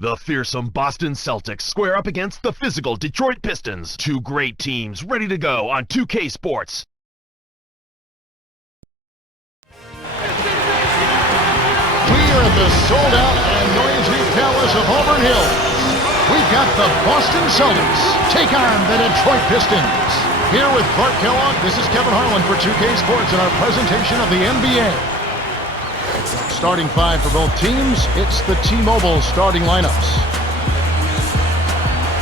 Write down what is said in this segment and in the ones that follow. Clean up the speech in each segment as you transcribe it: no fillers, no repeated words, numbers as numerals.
The fearsome Boston Celtics square up against the physical Detroit Pistons. Two great teams ready to go on 2K Sports. We are at the sold-out and noisy Palace of Auburn Hills. We've got the Boston Celtics take on the Detroit Pistons. Here with Clark Kellogg, this is Kevin Harlan for 2K Sports in our presentation of the NBA. Starting five for both teams, it's the T-Mobile starting lineups.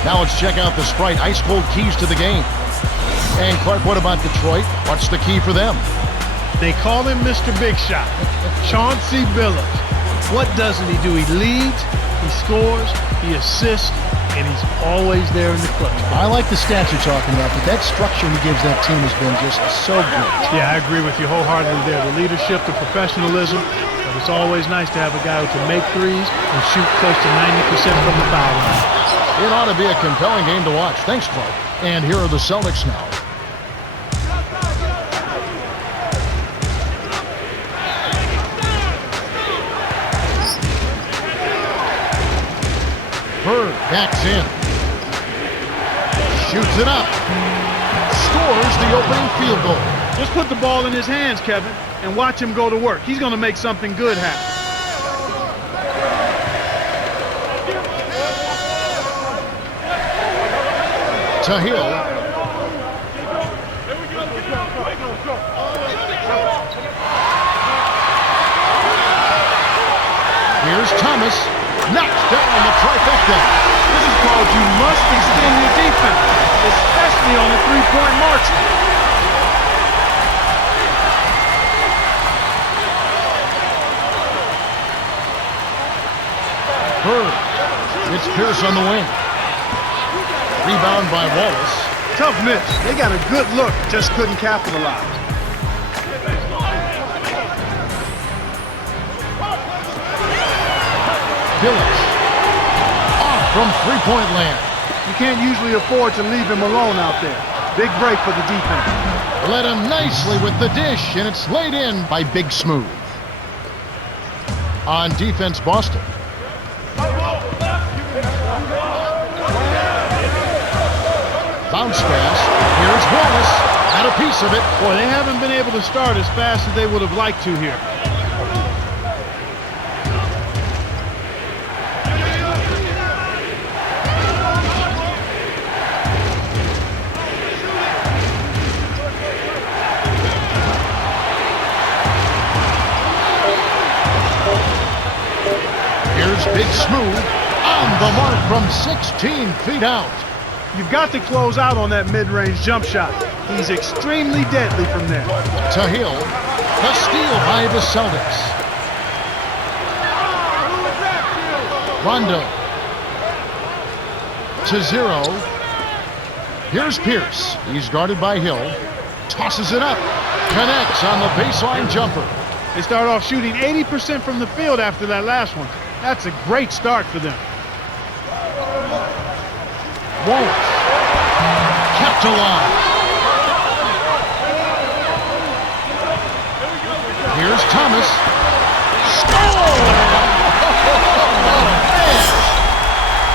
Now let's check out the Sprite ice-cold keys to the game. And Clark, what about Detroit? What's the key for them? They call him Mr. Big Shot, Chauncey Billups. What doesn't he do? He leads, he scores, he assists, and he's always there in the clutch. I like the stats you're talking about, but that structure he gives that team has been just so good. Yeah, I agree with you wholeheartedly there. The leadership, the professionalism, but it's always nice to have a guy who can make threes and shoot close to 90% from the foul line. It ought to be a compelling game to watch. Thanks, Clark. And here are the Celtics now. Bird backs in. Shoots it up. Scores the opening field goal. Just put the ball in his hands, Kevin, and watch him go to work. He's going to make something good happen. To Hill. Here's Thomas. Knocks down the trifecta. This is called you must extend your defense, especially on the three-point margin. Bird. It's Pierce on the wing. Rebound by Wallace. Tough miss. They got a good look, just couldn't capitalize. Billups. Off from three-point land. You can't usually afford to leave him alone out there. Big break for the defense. Led him nicely with the dish, and it's laid in by Big Smooth. On defense, Boston. Bounce pass. Here's Wallace. Had a piece of it. Boy, they haven't been able to start as fast as they would have liked to here. Here's Big Smooth on the mark from 16 feet out. You've got to close out on that mid-range jump shot. He's extremely deadly from there. To Hill. The steal by the Celtics. Rondo. To zero. Here's Pierce. He's guarded by Hill. Tosses it up. Connects on the baseline jumper. They start off shooting 80% from the field after that last one. That's a great start for them. Wallace. Kept alive. Here's Thomas. Score!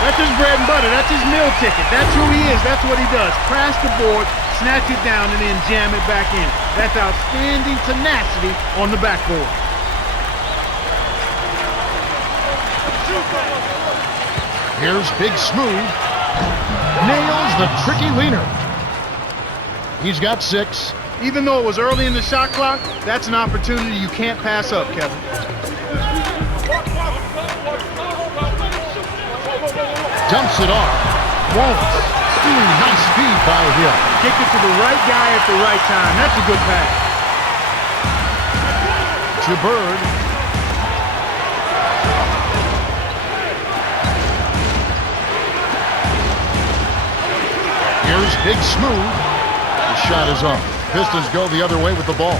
That's his bread and butter. That's his meal ticket. That's who he is. That's what he does. Crash the board, snatch it down, and then jam it back in. That's outstanding tenacity on the backboard. Here's Big Smooth. Nails the tricky leaner. He's got 6. Even though it was early in the shot clock, that's an opportunity you can't pass up, Kevin. Dumps it off. Wallace. Nice feed by Hill. Kick it to the right guy at the right time. That's a good pass. To Bird. Here's Big Smooth. The shot is off. Pistons go the other way with the ball.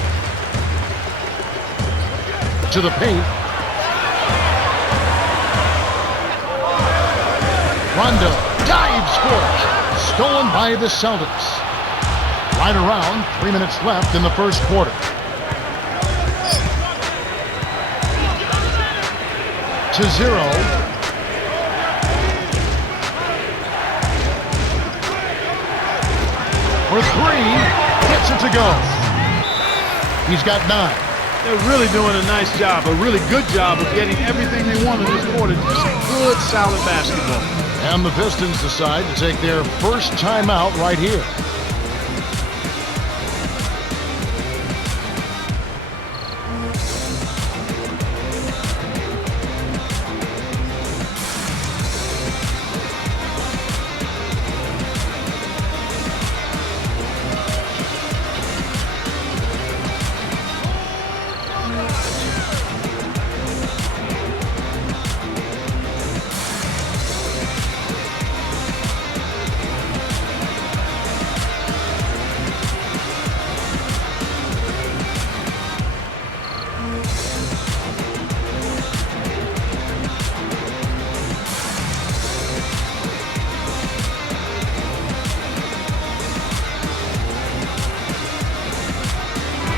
To the paint. Rondo dives for it. Stolen by the Celtics. Right around 3 minutes left in the first quarter. to 0. for three. Gets it to go. He's got 9. They're really doing a nice job, a really good job of getting everything they want in this quarter. Just good, solid basketball. And the Pistons decide to take their first timeout right here.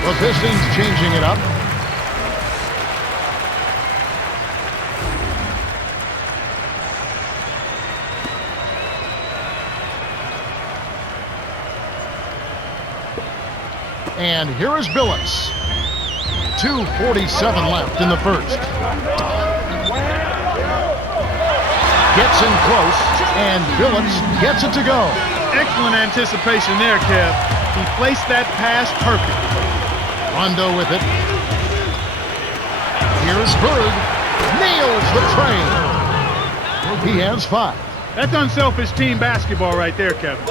The Pistons changing it up. And here is Billups. 2:47 left in the first. Gets in close, and Billups gets it to go. Excellent anticipation there, Kev. He placed that pass perfect. Rondo with it. Here's Bird. Nails the train. He has 5. That's unselfish team basketball right there, Kevin.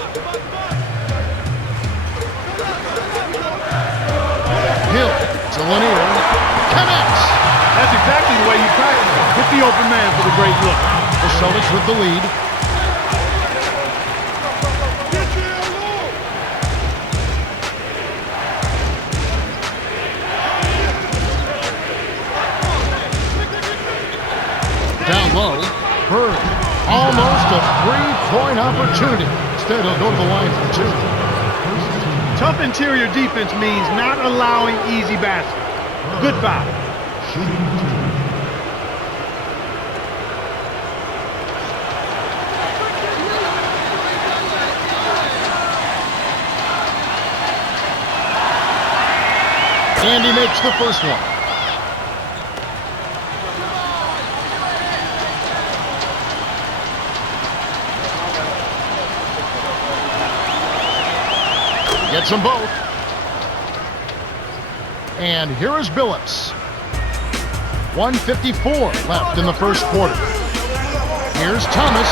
Hill to Lanier. Connects. That's exactly the way you practice it. Hit the open man for the great look. The Celtics with the lead. Down low, Bird. Almost a 3-point opportunity. Instead, he'll go to the line for 2. Tough interior defense means not allowing easy baskets. Good foul. And he makes the first one. Gets them both. And here is Billups. 1:54 left in the first quarter. Here's Thomas.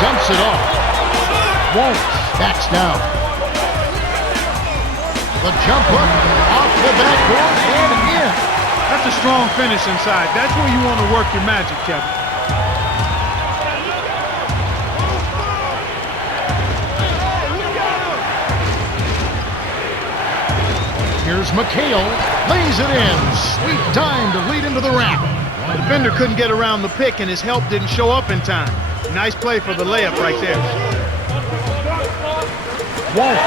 Dumps it off. Won't. Backs down. The jump hook off the backboard and in. That's a strong finish inside. That's where you want to work your magic, Kevin. Here's McHale, lays it in. Sweet dime to lead into the rack. The defender couldn't get around the pick, and his help didn't show up in time. Nice play for the layup right there. Won't.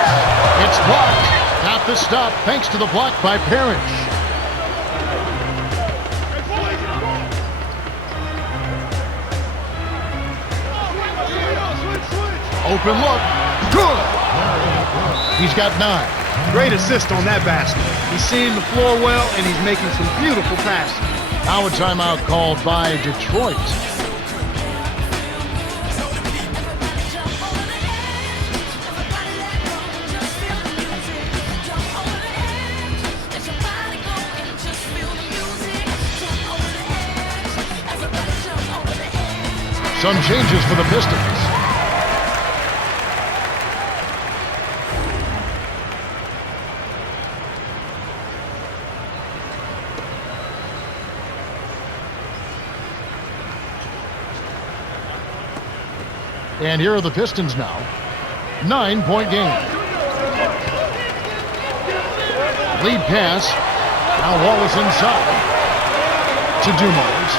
It's blocked. Got the stop thanks to the block by Parrish. Open look. Good. He's got 9. Great assist on that basket. He's seeing the floor well, and he's making some beautiful passes. Now a timeout called by Detroit. Some changes for the Pistons. And here are the Pistons now. 9-point game. Lead pass. Now Wallace inside. To Dumars.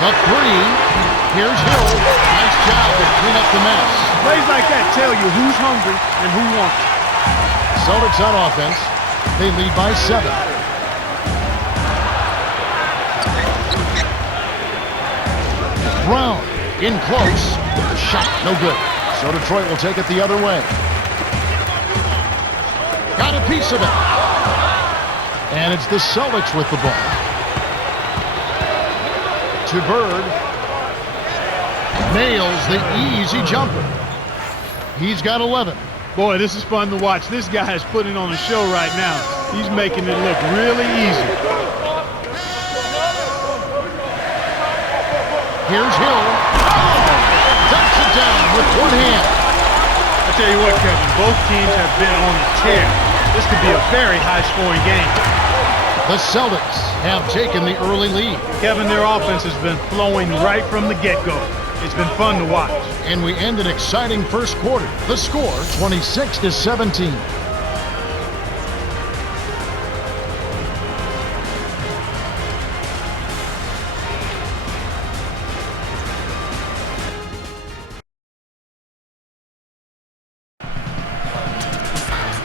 The 3. Here's Hill. Nice job to clean up the mess. Plays like that tell you who's hungry and who wants it. Celtics on offense. They lead by 7. Brown in close. Shot no good. So Detroit will take it the other way. Got a piece of it. And it's the Celtics with the ball. To Bird. Nails the easy jumper. He's got 11. Boy, this is fun to watch. This guy is putting on a show right now. He's making it look really easy. Here's Hill. Dumps it down with one hand. I tell you what, Kevin, both teams have been on a tear. This could be a very high-scoring game. The Celtics have taken the early lead. Kevin, their offense has been flowing right from the get-go. It's been fun to watch. And we end an exciting first quarter. The score, 26-17.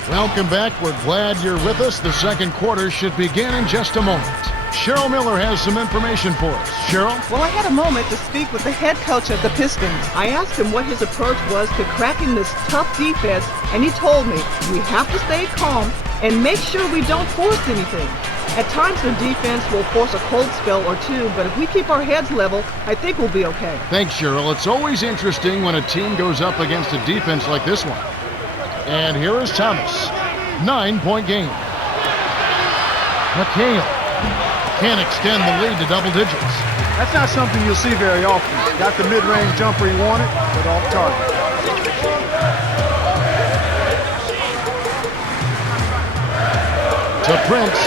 Welcome back. We're glad you're with us. The second quarter should begin in just a moment. Cheryl Miller has some information for us. Cheryl? Well, I had a moment to speak with the head coach of the Pistons. I asked him what his approach was to cracking this tough defense, and he told me, we have to stay calm and make sure we don't force anything. At times, the defense will force a cold spell or two, but if we keep our heads level, I think we'll be okay. Thanks, Cheryl. It's always interesting when a team goes up against a defense like this one. And here is Thomas. 9-point game. McHale can't extend the lead to double digits. That's not something you'll see very often. Got the mid-range jumper he wanted, but off target. To Prince.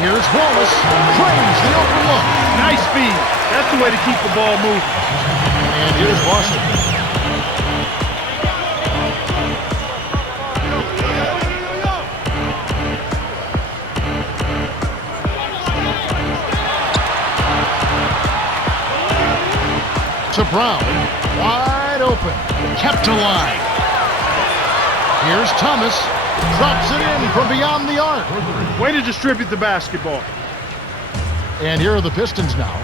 Here's Wallace. Frames the open look. Nice speed. That's the way to keep the ball moving. And here's Boston. To Brown, wide open, kept alive. Here's Thomas, drops it in from beyond the arc. Way to distribute the basketball. And here are the Pistons now,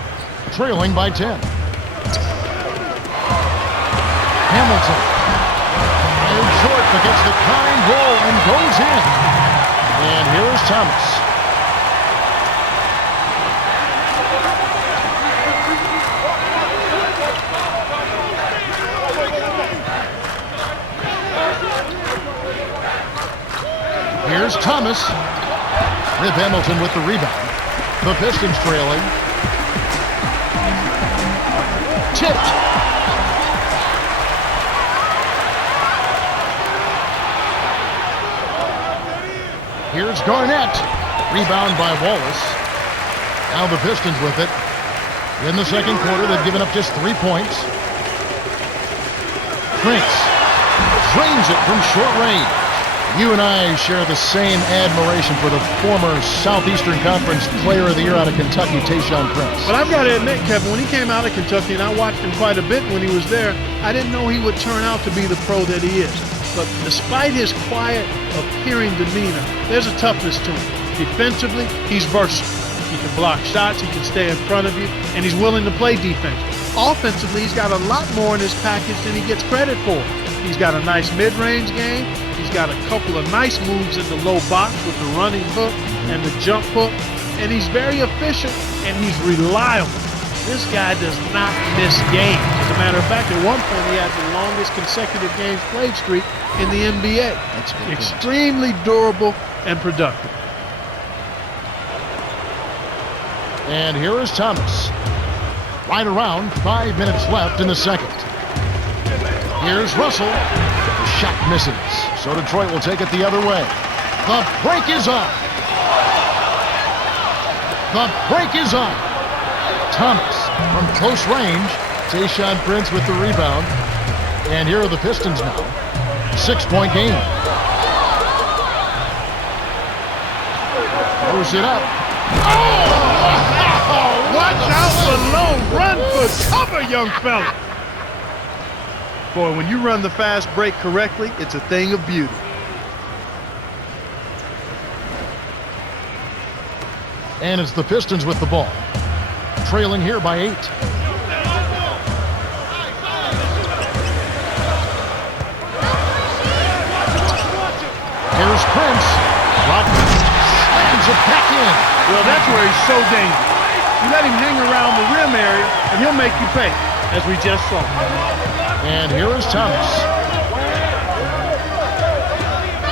trailing by 10. Hamilton, fired short but gets the kind roll and goes in. And here's Thomas. Here's Thomas. Rip Hamilton with the rebound. The Pistons trailing. Tipped. Here's Garnett. Rebound by Wallace. Now the Pistons with it. In the second quarter, they've given up just 3 points. Prince drains it from short range. You and I share the same admiration for the former Southeastern Conference Player of the Year out of Kentucky, Tayshaun Prince. But I've got to admit, Kevin, when he came out of Kentucky, and I watched him quite a bit when he was there, I didn't know he would turn out to be the pro that he is. But despite his quiet, appearing demeanor, there's a toughness to him. Defensively, he's versatile. He can block shots, he can stay in front of you, and he's willing to play defense. Offensively, he's got a lot more in his package than he gets credit for. He's got a nice mid-range game. He's got a couple of nice moves in the low box with the running hook and the jump hook. And he's very efficient, and he's reliable. This guy does not miss games. As a matter of fact, at one point, he had the longest consecutive games played streak in the NBA. That's good. Extremely durable and productive. And here is Thomas. Right around 5 minutes left in the second. Here's Russell. The shot misses. So Detroit will take it the other way. The break is on. The break is on. Thomas from close range. Tayshaun Prince with the rebound. And here are the Pistons now. 6-point game. Throws it up. Watch out below. Run for cover, young fella. Boy, when you run the fast break correctly, it's a thing of beauty. And it's the Pistons with the ball. Trailing here by 8. Here's Prince. Rodman slams it back in. Well, that's where he's so dangerous. You let him hang around the rim area, and he'll make you pay, as we just saw. And here is Thomas.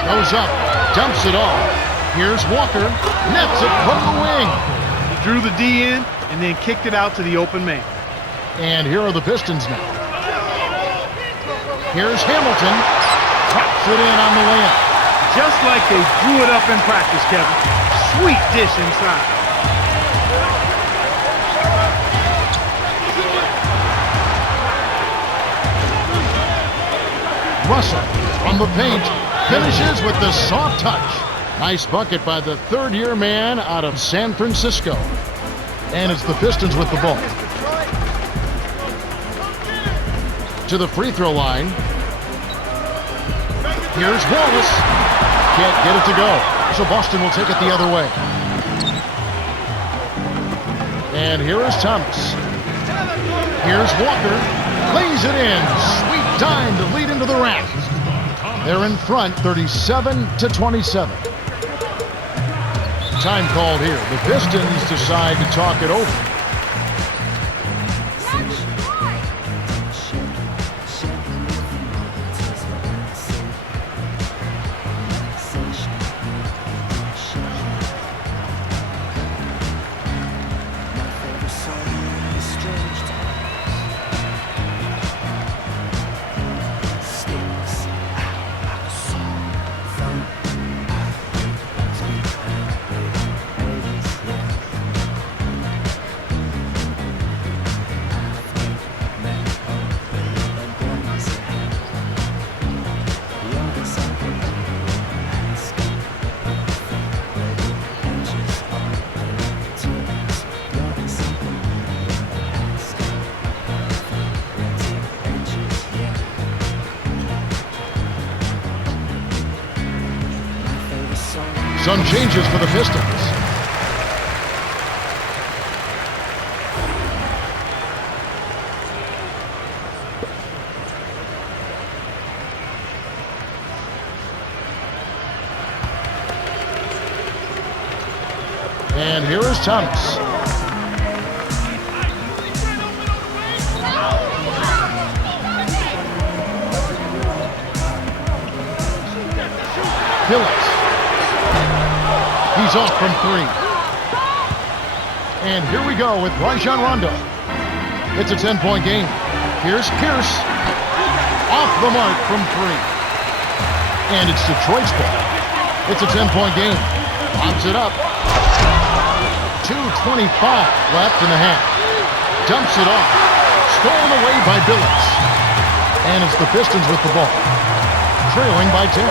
Goes up, dumps it off. Here's Walker. Nets it from the wing. He drew the D in, and then kicked it out to the open man. And here are the Pistons now. Here's Hamilton. Pops it in on the layup. Just like they drew it up in practice, Kevin. Sweet dish inside. Russell from the paint finishes with the soft touch. Nice bucket by the third-year man out of San Francisco. And it's the Pistons with the ball. To the free throw line. Here's Wallace. Can't get it to go. So Boston will take it the other way. And here is Thomas. Here's Walker. Lays it in. Sweet dime to lead into the rack. They're in front 37-27. Time called here. The Pistons decide to talk it over. Some changes for the Pistons. And here is Thomas. Phillips. He's off from 3. And here we go with Rajon Rondo. It's a 10-point game. Here's Pierce. Off the mark from 3. And it's Detroit's ball. It's a 10-point game. Lobs it up. 2:25 left in the half. Dumps it off. Stolen away by Billups. And it's the Pistons with the ball. Trailing by 10.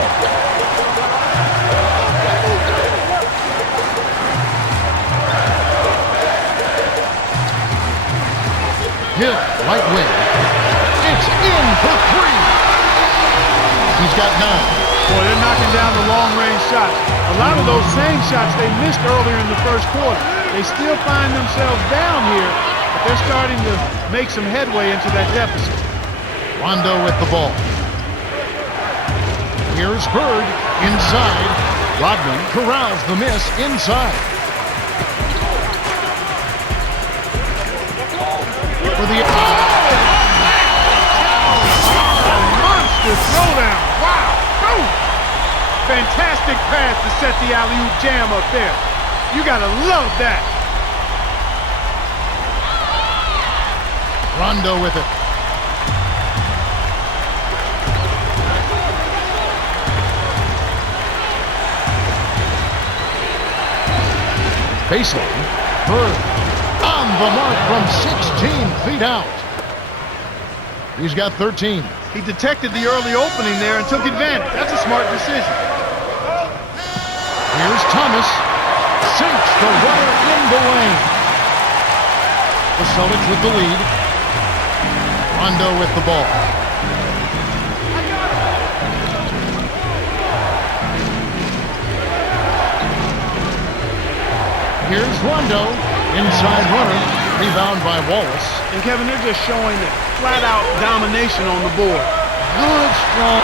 Hill, right wing. It's in for 3. He's got 9. Boy, they're knocking down the long-range shots. A lot of those same shots they missed earlier in the first quarter. They still find themselves down here, but they're starting to make some headway into that deficit. Rondo with the ball. Here's Bird inside. Rodman corrals the miss inside. For the monster throwdown. Wow. Boom. Fantastic pass to set the alley-oop jam up there. You gotta love that. Rondo with it. Baseline. Bird. On the mark from 16 feet out. He's got 13. He detected the early opening there and took advantage. That's a smart decision. Here's Thomas. Sinks the runner in the lane. The Celtics with the lead. Rondo with the ball. Here's Rondo. Inside runner. Rebound by Wallace. And Kevin, they're just showing that flat-out domination on the board. Good, strong.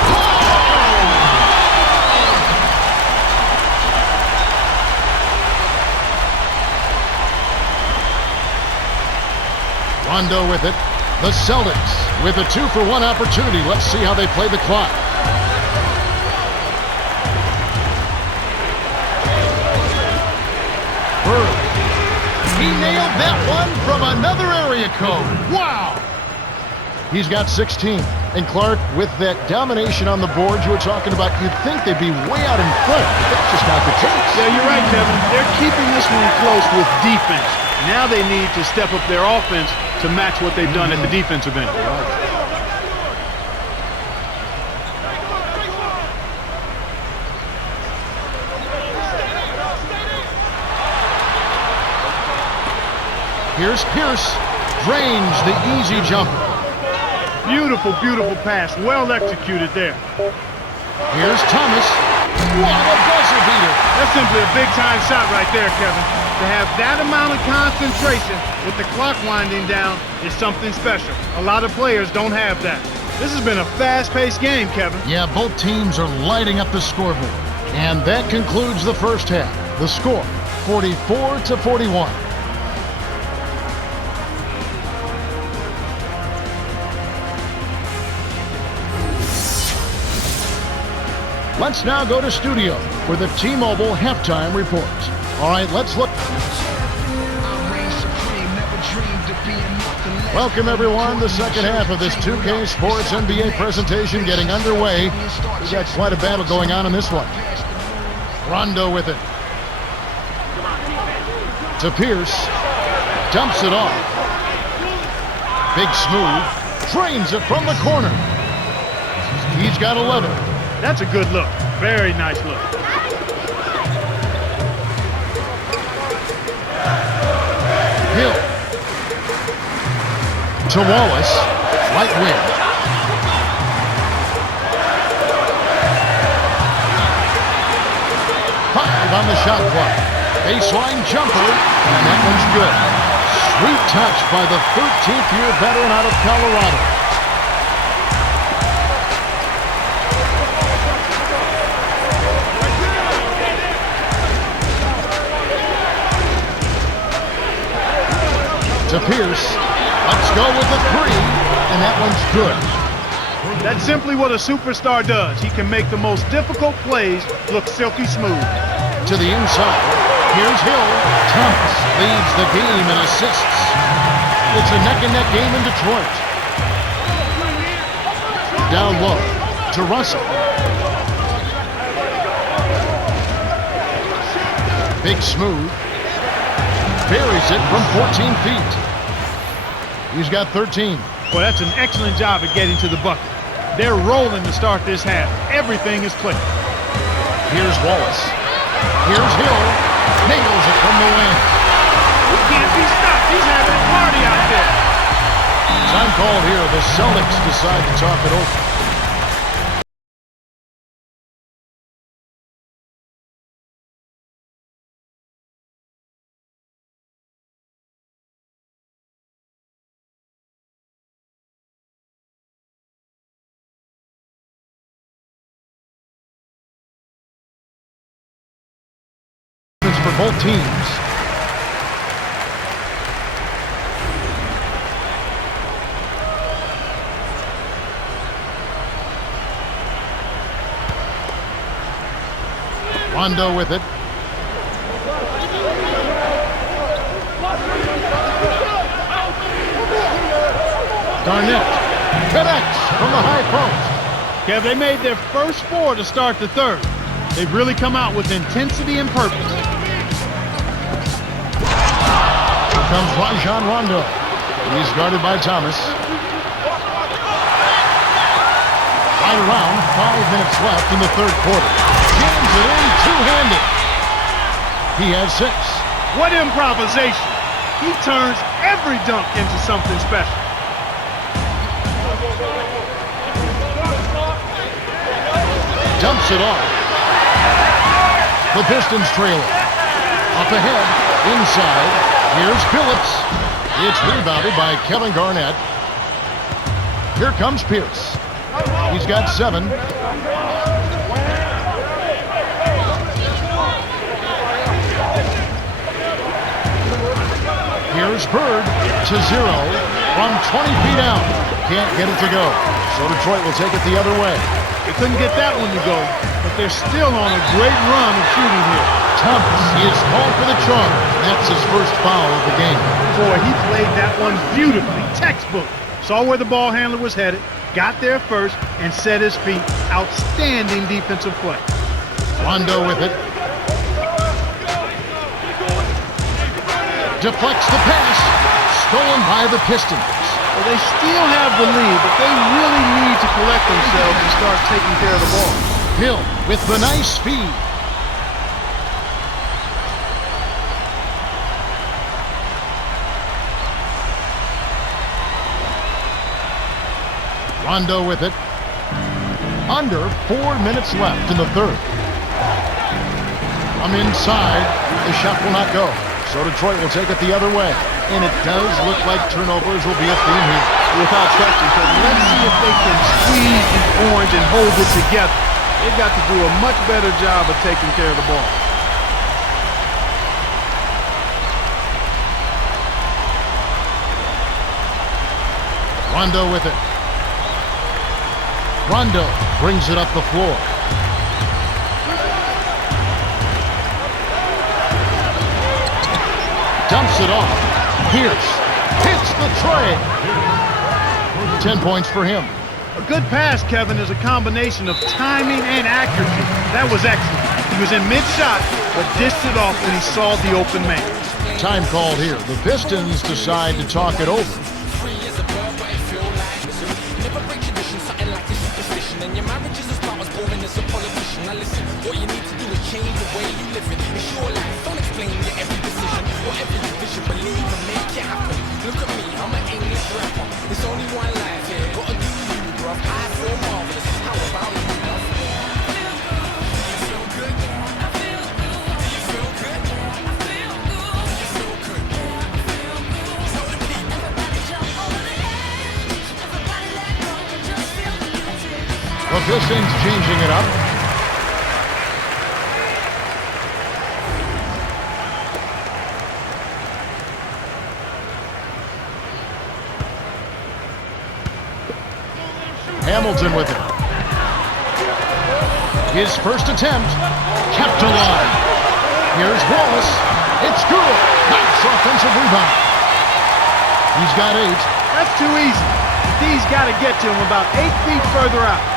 Rondo with it. The Celtics with a 2-for-1 opportunity. Let's see how they play the clock. Bird. He nailed that one from another area code. Wow! He's got 16. And Clark, with that domination on the board you were talking about, you'd think they'd be way out in front, but that's just not the case. Yeah, you're right, Kevin. They're keeping this one close with defense. Now they need to step up their offense to match what they've done at the defensive end. Here's Pierce. Drains the easy jumper. Beautiful, beautiful pass. Well executed there. Here's Thomas. What a buzzer beater. That's simply a big-time shot right there, Kevin. To have that amount of concentration with the clock winding down is something special. A lot of players don't have that. This has been a fast-paced game, Kevin. Yeah, both teams are lighting up the scoreboard. And that concludes the first half. The score, 44-41. Let's now go to studio for the T-Mobile halftime report. All right, let's look. Welcome, everyone. The second half of this 2K Sports NBA presentation getting underway. We've got quite a battle going on in this one. Rondo with it. To Pierce. Dumps it off. Big smooth. Drains it from the corner. He's got 11. That's a good look. Very nice look. Hill. To Wallace. Right wing. Five on the shot clock. Baseline jumper. And that one's good. Sweet touch by the 13th year veteran out of Colorado. To Pierce. Let's go with the three, and that one's good. That's simply what a superstar does. He can make the most difficult plays look silky smooth. To the inside. Here's Hill. Thomas leads the game in assists. It's a neck-and-neck game in Detroit. Down low to Russell. Big smooth. Buries it from 14 feet. He's got 13. Well, that's an excellent job at getting to the bucket. They're rolling to start this half. Everything is clicking. Here's Wallace. Here's Hill. Nails it from the wing. He can't be stopped. He's having a party out there. Time called here. The Celtics decide to talk it over. For both teams. Rondo with it. Garnett connects from the high post. Kev, they made their first four to start the third. They've really come out with intensity and purpose. Here comes Rajon Rondo. He's guarded by Thomas. Right around, 5 minutes left in the third quarter. Jams it in two-handed. He has 6. What improvisation. He turns every dunk into something special. Dumps it off. The Pistons trailing. Up ahead. Inside, here's Phillips. It's rebounded by Kevin Garnett. Here comes Pierce. He's got 7. Here's Bird to 0 from 20 feet out. Can't get it to go. So Detroit will take it the other way. They couldn't get that one to go, but they're still on a great run of shooting here. Thomas is called for the charge. That's his first foul of the game. Boy, he played that one beautifully. Textbook. Saw where the ball handler was headed, got there first, and set his feet. Outstanding defensive play. Rondo with it. Deflects the pass. Stolen by the Pistons. Well, they still have the lead, but they really need to collect themselves and start taking care of the ball. Hill with the nice speed. Rondo with it. Under 4 minutes left in the third. From inside, the shot will not go. So Detroit will take it the other way. And it does look like turnovers will be a theme here. Without question, so let's see if they can squeeze the orange and hold it together. They've got to do a much better job of taking care of the ball. Rondo with it. Rondo brings it up the floor. Dumps it off. Pierce hits the tray. 10 points for him. A good pass, Kevin, is a combination of timing and accuracy. That was excellent. He was in mid-shot, but dished it off when he saw the open man. Time called here. The Pistons decide to talk it over. The Pistons changing it up. Hamilton with it. His first attempt kept alive. Here's Wallace. It's good. Nice offensive rebound. He's got 8. That's too easy. D's got to get to him about 8 feet further out.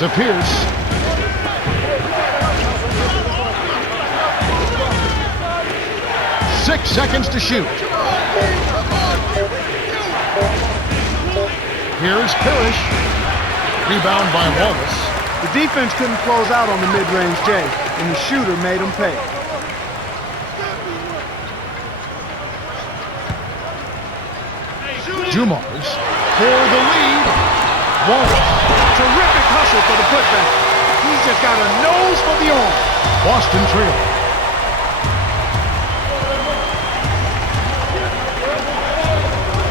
To Pierce. Six seconds to shoot. Here's Parrish. Rebound by Wallace. The defense couldn't close out on the mid-range J, and the shooter made him pay. Dumars for the lead. Wallace. Terrific hustle for the putback. He's just got a nose for the arm. Boston trail.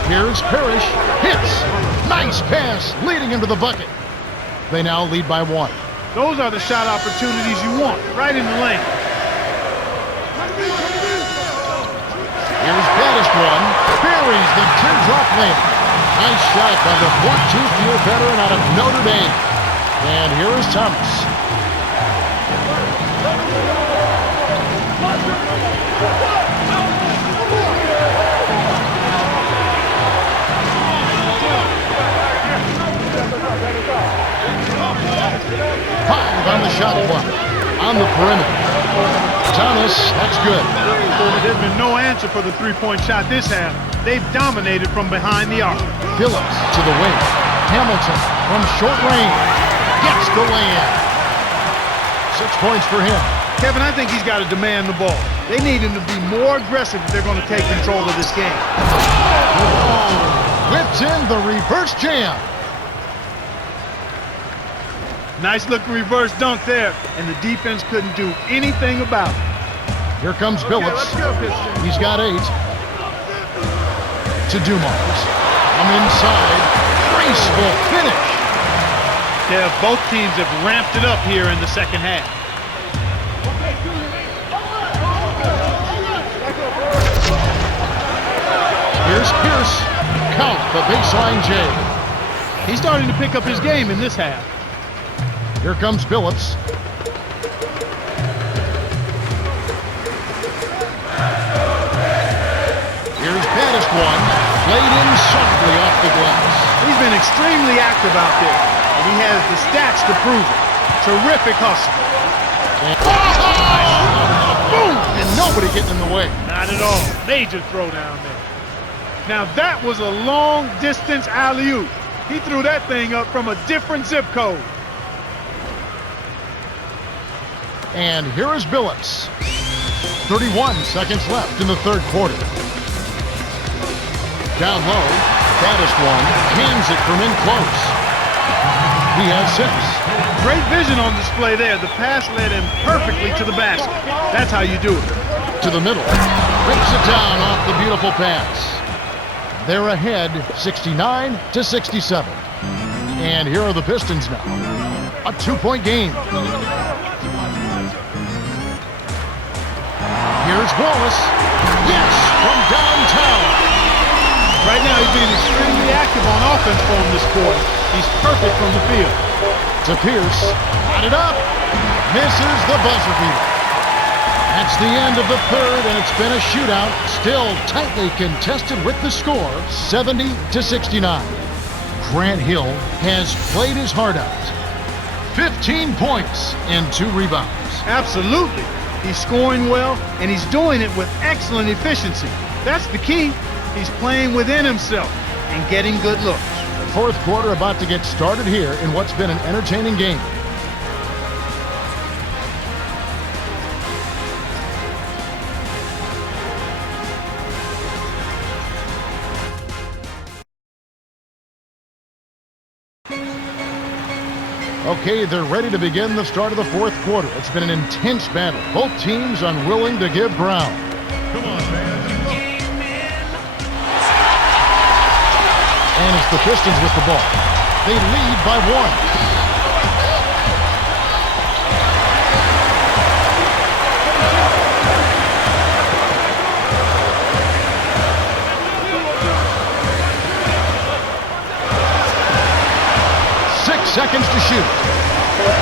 Here's Parrish. Hits. Nice pass leading into the bucket. They now lead by 1. Those are the shot opportunities you want, right in the lane. Here's baddest one. Buries the teardrop landing. Nice shot by the 14th-year veteran out of Notre Dame. And here is Thomas. Five on the shot clock. On the perimeter. Thomas, that's good. There's been no answer for the three-point shot this half. They've dominated from behind the arc. Phillips to the wing. Hamilton from short range. Gets the lay-in. 6 points for him. Kevin, I think he's got to demand the ball. They need him to be more aggressive if they're going to take control of this game. Whips in the reverse jam. Nice looking reverse dunk there, and the defense couldn't do anything about it. Here comes Billups. Let's go, Pistons. He's got 8. To Dumars. From inside. Graceful finish. Yeah, both teams have ramped it up here in the second half. Here's Pierce. Count the baseline J. He's starting to pick up his game in this half. Here comes Billups. Here's baddest one. Played in softly off the glass. He's been extremely active out there, and he has the stats to prove it. Terrific hustle. Boom! And nobody getting in the way. Not at all. Major throwdown there. Now that was a long-distance alley-oop. He threw that thing up from a different zip code. And here is Billups. 31 seconds left in the third quarter. Down low, baddest one, cans it from in close. He has 6. Great vision on display there. The pass led him perfectly to the basket. That's how you do it. To the middle, rips it down off the beautiful pass. They're ahead 69 to 67. And here are the Pistons now. A 2-point game. Here's Wallace. Yes, from downtown. Right now he's being extremely active on offense for him this quarter. He's perfect from the field. To Pierce. Got it up. Misses the buzzer beater. That's the end of the third, and it's been a shootout. Still tightly contested with the score, 70 to 69. Grant Hill has played his heart out. 15 points and 2 rebounds. Absolutely. He's scoring well, and he's doing it with excellent efficiency. That's the key. He's playing within himself and getting good looks. The fourth quarter about to get started here in what's been an entertaining game. Okay, they're ready to begin the start of the fourth quarter. It's been an intense battle. Both teams unwilling to give ground. Come on, man. And it's the Pistons with the ball. They lead by 1. Seconds to shoot.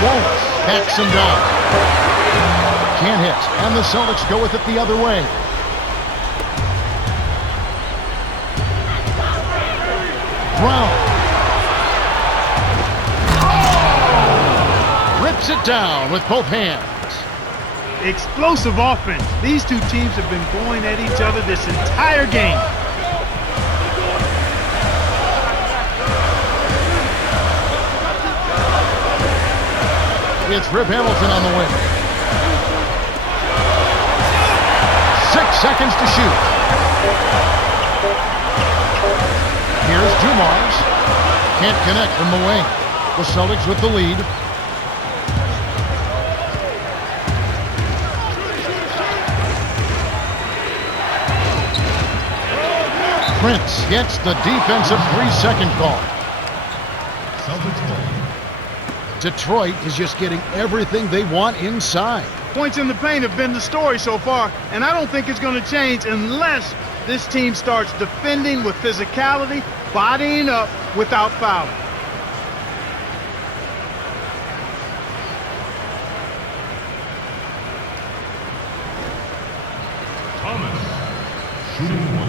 Wallace backs him down. Can't hit, and the Celtics go with it the other way. Brown. Rips it down with both hands. Explosive offense. These two teams have been going at each other this entire game. It's Rip Hamilton on the wing. 6 seconds to shoot. Here's Dumars. Can't connect from the wing. The Celtics with the lead. Prince gets the defensive 3-second call. Celtics ball. Detroit is just getting everything they want inside. Points in the paint have been the story so far, and I don't think it's going to change unless this team starts defending with physicality, bodying up without fouling. Thomas. Shooting 1.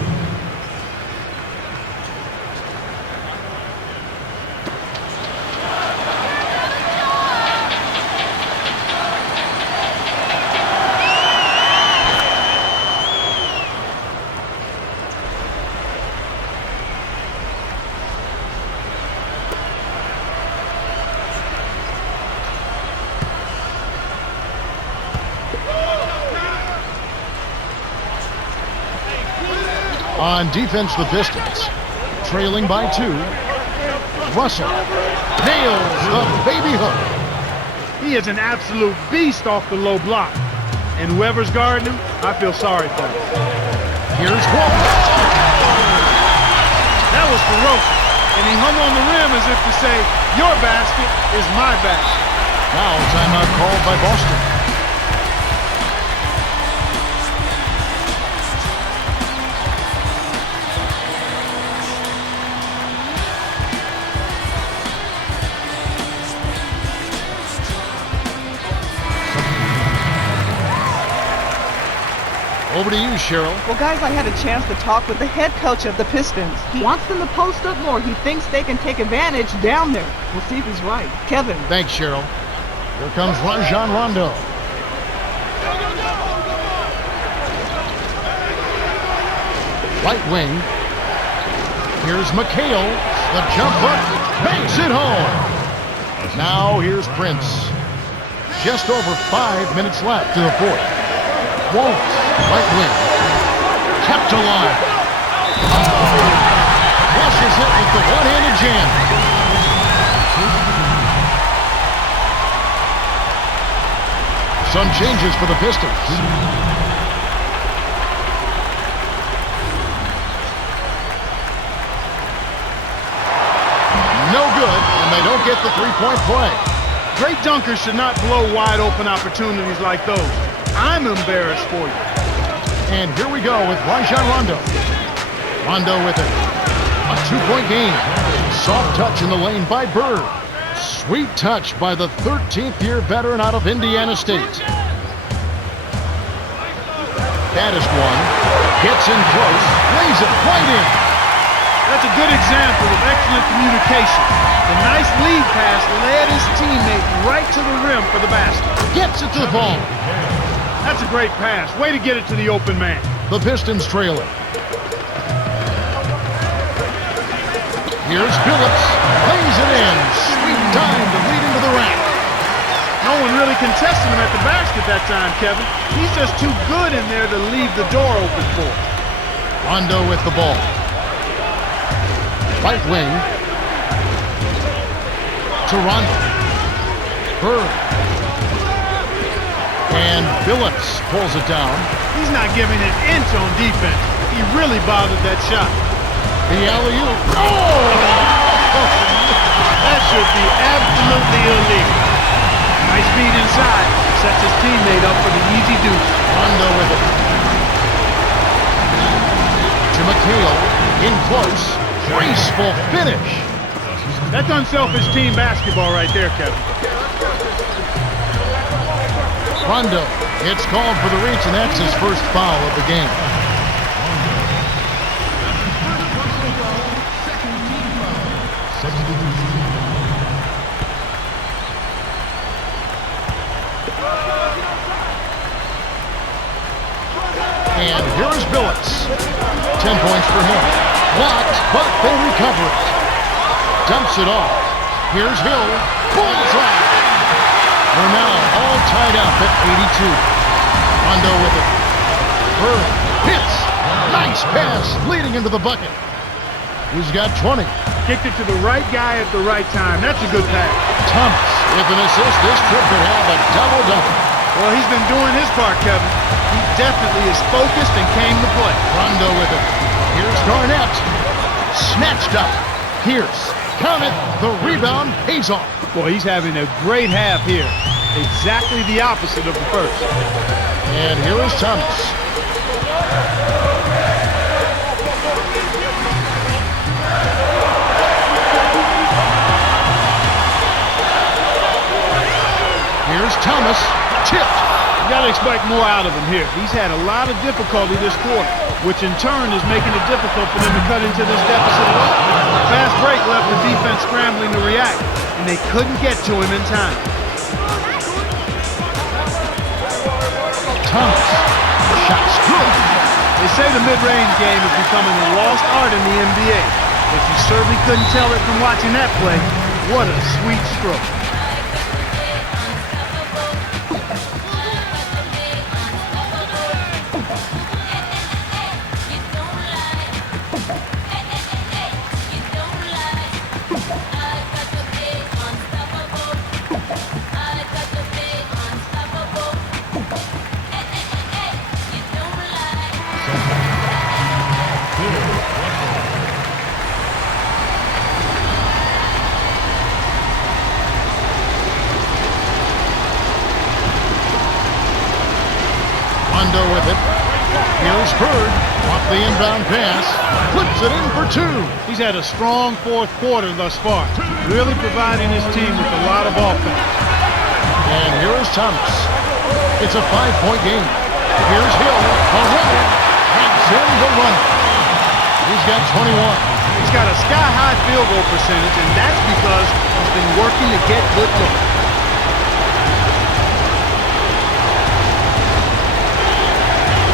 On defense, the Pistons, trailing by 2. Russell nails the baby hook. He is an absolute beast off the low block. And whoever's guarding him, I feel sorry for him. Here's Walt. That was ferocious. And he hung on the rim as if to say, your basket is my basket. Now timeout called by Boston. Over to you, Cheryl. Well, guys, I had a chance to talk with the head coach of the Pistons. He wants them to post up more. He thinks they can take advantage down there. We'll see if he's right. Kevin. Thanks, Cheryl. Here comes Rajon Rondo. Right wing. Here's McHale. The jump hook banks it home. Now here's Prince. Just over 5 minutes left to the fourth. Walt, right wing. Kept alive. Flushes it with the one-handed jam. Some changes for the Pistons. No good, and they don't get the three-point play. Great dunkers should not blow wide open opportunities like those. I'm embarrassed for you. And here we go with Rajon Rondo. Rondo with it. A two-point game. Soft touch in the lane by Bird. Sweet touch by the 13th-year veteran out of Indiana State. That is one. Gets in close. Lays it right in. That's a good example of excellent communication. The nice lead pass led his teammate right to the rim for the basket. Gets it to the ball. That's a great pass. Way to get it to the open man. The Pistons trailing. Here's Billups. Lays it in. Sweet time to lead into the rack. No one really contested him at the basket that time, Kevin. He's just too good in there to leave the door open for him. Rondo with the ball. Right wing. To Rondo. Bird. And Billups pulls it down. He's not giving an inch on defense. He really bothered that shot. The alley-oop. That should be absolutely illegal. Nice feed inside. Sets his teammate up for the easy deuce. Rondo with it. To McHale. In close. Graceful finish. That's unselfish team basketball right there, Kevin. Rondo gets called for the reach, and that's his first foul of the game. And here's Billups. 10 points for him. Blocked, but they recover it. Dumps it off. Here's Hill. Bullseye. We're now all tied up at 82. Rondo with it. Bird hits. Nice pass leading into the bucket. He's got 20. Kicked it to the right guy at the right time. That's a good pass. Thomas with an assist. This trip could have a double-double. Well, he's been doing his part, Kevin. He definitely is focused and came to play. Rondo with it. Here's Garnett. Snatched up. Pierce. Count it. The rebound pays off. Boy, he's having a great half here. Exactly the opposite of the first. And here is Thomas. Here's Thomas. Tipped. You got to expect more out of him here. He's had a lot of difficulty this quarter, which in turn is making it difficult for them to cut into this deficit at all. The fast break left the defense scrambling to react, and they couldn't get to him in time. Thomas. Shot's good. They say the mid-range game is becoming a lost art in the NBA, but you certainly couldn't tell it from watching that play. What a sweet stroke. Bird off the inbound pass, flips it in for two. He's had a strong fourth quarter thus far, really providing his team with a lot of offense. And here is Thomas. It's a 5-point game. Here's Hill, the runner, taps in the runner. He's got 21. He's got a sky-high field goal percentage, and that's because he's been working to get good looks.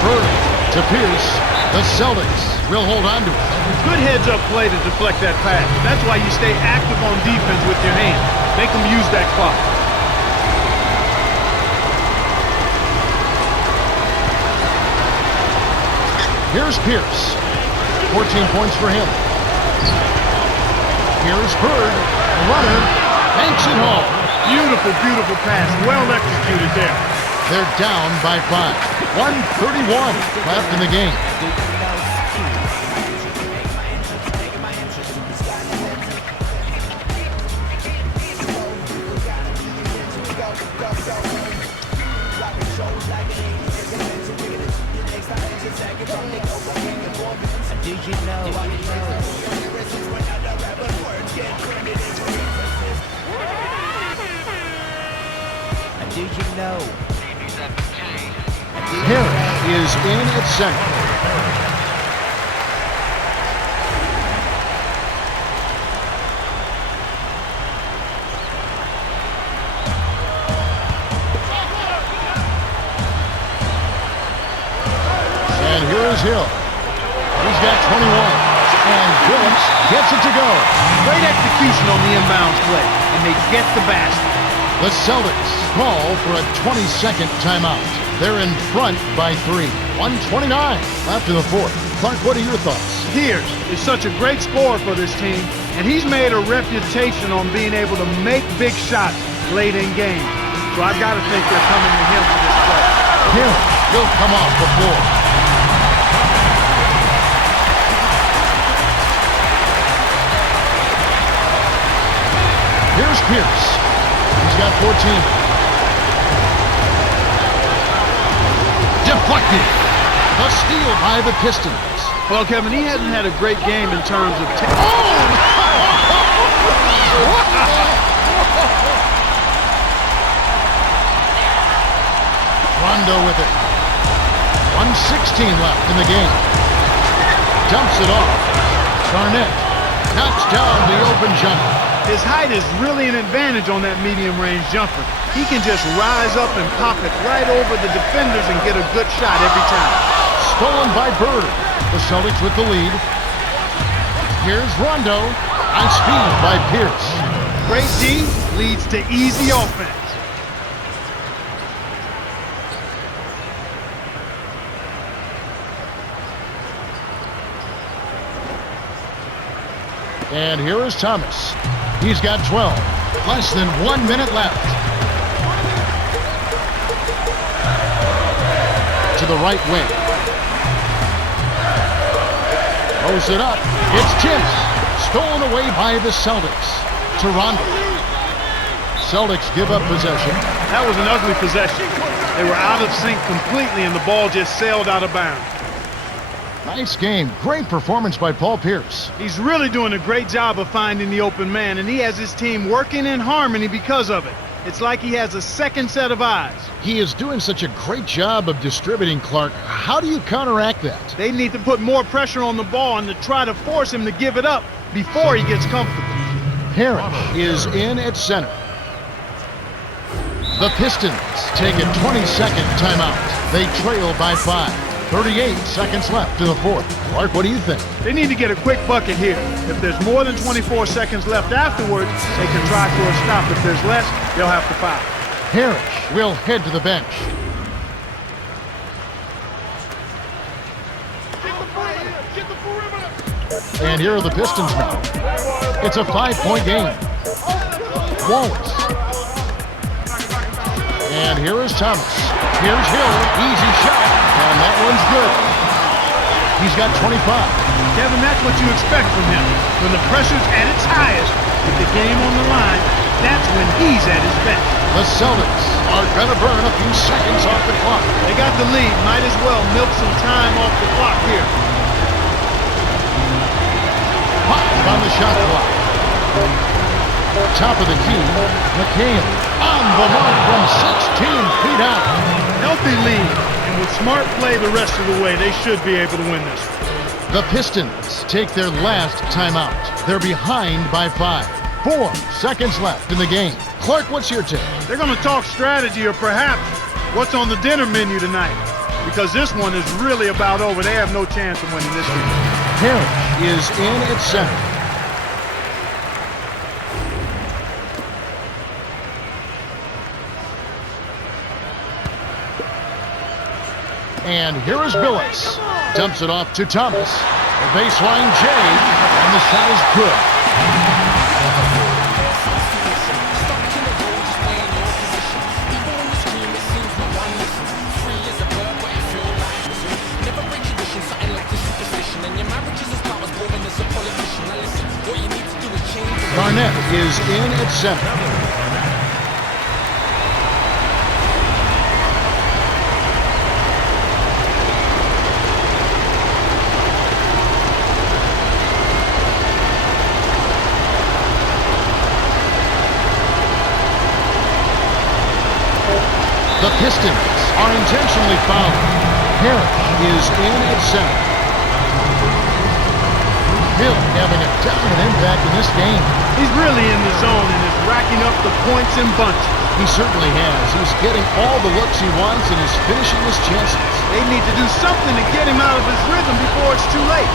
Bird to Pierce. The Celtics will hold on to it. Good heads-up play to deflect that pass. That's why you stay active on defense with your hands. Make them use that clock. Here's Pierce. 14 points for him. Here's Bird. The runner banks it home. Beautiful, beautiful pass. Well executed there. They're down by 5. 1:31 left in the game. Harris is in at center. And here is Hill. He's got 21. And Phillips gets it to go. Great execution on the inbounds play, and they get the basket. The Celtics call for a 20-second timeout. They're in front by 3. 1:29 left in the fourth. Clark, what are your thoughts? Pierce is such a great scorer for this team, and he's made a reputation on being able to make big shots late in games. So I've got to think they're coming to him for this play. Hill will come off the floor. Here's Pierce. He's got 14. Deflected. A steal by the Pistons. Well, Kevin, he hasn't had a great game in terms of... Rondo with it. 1:16 left in the game. Dumps it off. Garnett knocks down the open jumper. His height is really an advantage on that medium-range jumper. He can just rise up and pop it right over the defenders and get a good shot every time. Stolen by Bird. The Celtics with the lead. Here's Rondo. High speed by Pierce. Great D leads to easy offense. And here is Thomas. He's got 12. Less than 1 minute left. To the right wing. Throws it up. It's tipped. Stolen away by the Celtics. Toronto. Celtics give up possession. That was an ugly possession. They were out of sync completely, and the ball just sailed out of bounds. Nice game. Great performance by Paul Pierce. He's really doing a great job of finding the open man, and he has his team working in harmony because of it. It's like he has a second set of eyes. He is doing such a great job of distributing, Clark. How do you counteract that? They need to put more pressure on the ball and to try to force him to give it up before he gets comfortable. Harris is in at center. The Pistons take a 20-second timeout. They trail by 5. 38 seconds left to the fourth. Clark, what do you think? They need to get a quick bucket here. If there's more than 24 seconds left afterwards, they can try for a stop. If there's less, they'll have to foul. Harris will head to the bench. And here are the Pistons now. It's a 5-point game. Wallace. And here is Thomas. Here's Hill. Easy shot. And that one's good. He's got 25. Kevin, that's what you expect from him. When the pressure's at its highest, with the game on the line, that's when he's at his best. The Celtics are going to burn a few seconds off the clock. They got the lead. Might as well milk some time off the clock here. 5 on the shot clock. Top of the key, McCain on the mark from 16 feet out. Healthy lead, and with smart play the rest of the way, they should be able to win this. The Pistons take their last timeout. They're behind by 5. 4 seconds left in the game. Clark, what's your take? They're going to talk strategy or perhaps what's on the dinner menu tonight, because this one is really about over. They have no chance of winning this game. Harris is in at center. And here is Billis. Dumps it off to Thomas. The baseline J, and the shot is good. Garnett is in at center. The Pistons are intentionally fouled. Harris is in at center. Hill having a definite impact in this game. He's really in the zone and is racking up the points in bunches. He certainly has. He's getting all the looks he wants and is finishing his chances. They need to do something to get him out of his rhythm before it's too late.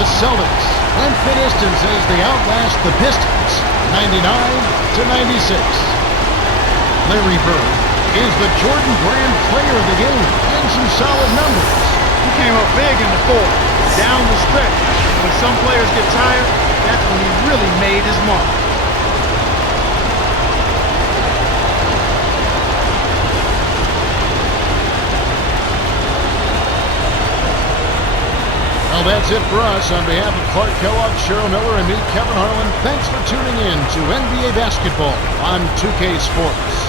The Celtics went the distance as they outlast the Pistons, 99-96. Larry Bird is the Jordan Brand player of the game and some solid numbers. He came up big in the fourth, down the stretch. When some players get tired, that's when he really made his mark. Well, that's it for us. On behalf of Clark Kellogg, Cheryl Miller, and me, Kevin Harlan, thanks for tuning in to NBA Basketball on 2K Sports.